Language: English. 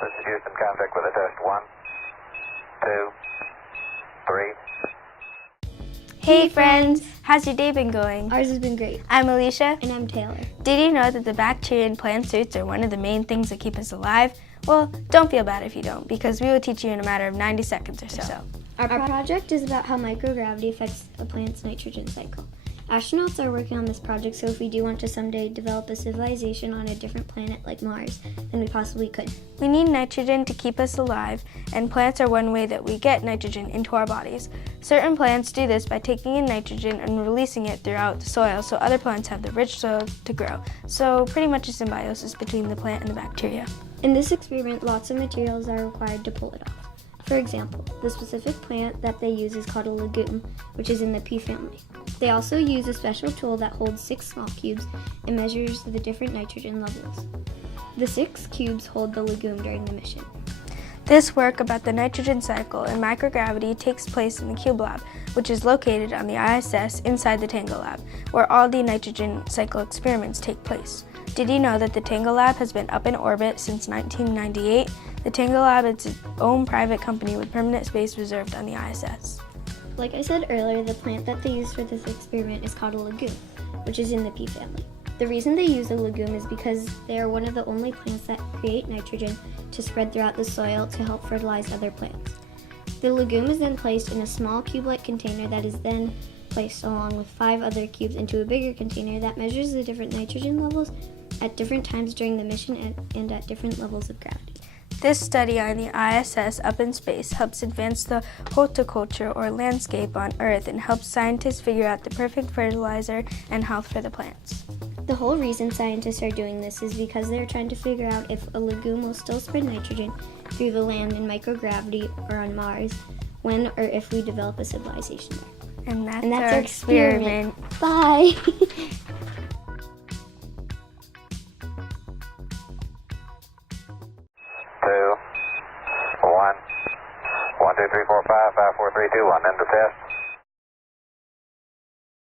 This is Houston, contact with a test. 1, 2, 3. Hey friends, how's your day been going? Ours has been great. I'm Alicia. And I'm Taylor. Did you know that the bacteria in plant suits are one of the main things that keep us alive? Well, don't feel bad if you don't, because we will teach you in a matter of 90 seconds or so. Our project is about how microgravity affects a plant's nitrogen cycle. Astronauts are working on this project, so if we do want to someday develop a civilization on a different planet like Mars, then we possibly could. We need nitrogen to keep us alive, and plants are one way that we get nitrogen into our bodies. Certain plants do this by taking in nitrogen and releasing it throughout the soil so other plants have the rich soil to grow. So pretty much a symbiosis between the plant and the bacteria. In this experiment, lots of materials are required to pull it off. For example, the specific plant that they use is called a legume, which is in the pea family. They also use a special tool that holds 6 small cubes and measures the different nitrogen levels. The 6 cubes hold the legume during the mission. This work about the nitrogen cycle and microgravity takes place in the Cube Lab, which is located on the ISS inside the Tango Lab, where all the nitrogen cycle experiments take place. Did you know that the Tango Lab has been up in orbit since 1998? The Tango Lab is its own private company with permanent space reserved on the ISS. Like I said earlier, the plant that they use for this experiment is called a legume, which is in the pea family. The reason they use a legume is because they are one of the only plants that create nitrogen to spread throughout the soil to help fertilize other plants. The legume is then placed in a small cube-like container that is then placed along with 5 other cubes into a bigger container that measures the different nitrogen levels at different times during the mission and at different levels of gravity. This study on the ISS up in space helps advance the horticulture or landscape on Earth and helps scientists figure out the perfect fertilizer and health for the plants. The whole reason scientists are doing this is because they're trying to figure out if a legume will still spread nitrogen through the land in microgravity or on Mars when or if we develop a civilization there. And that's our experiment. Bye! 1, 2, 3, 4, 5, 5, 4, 3, 2, 1. End the test.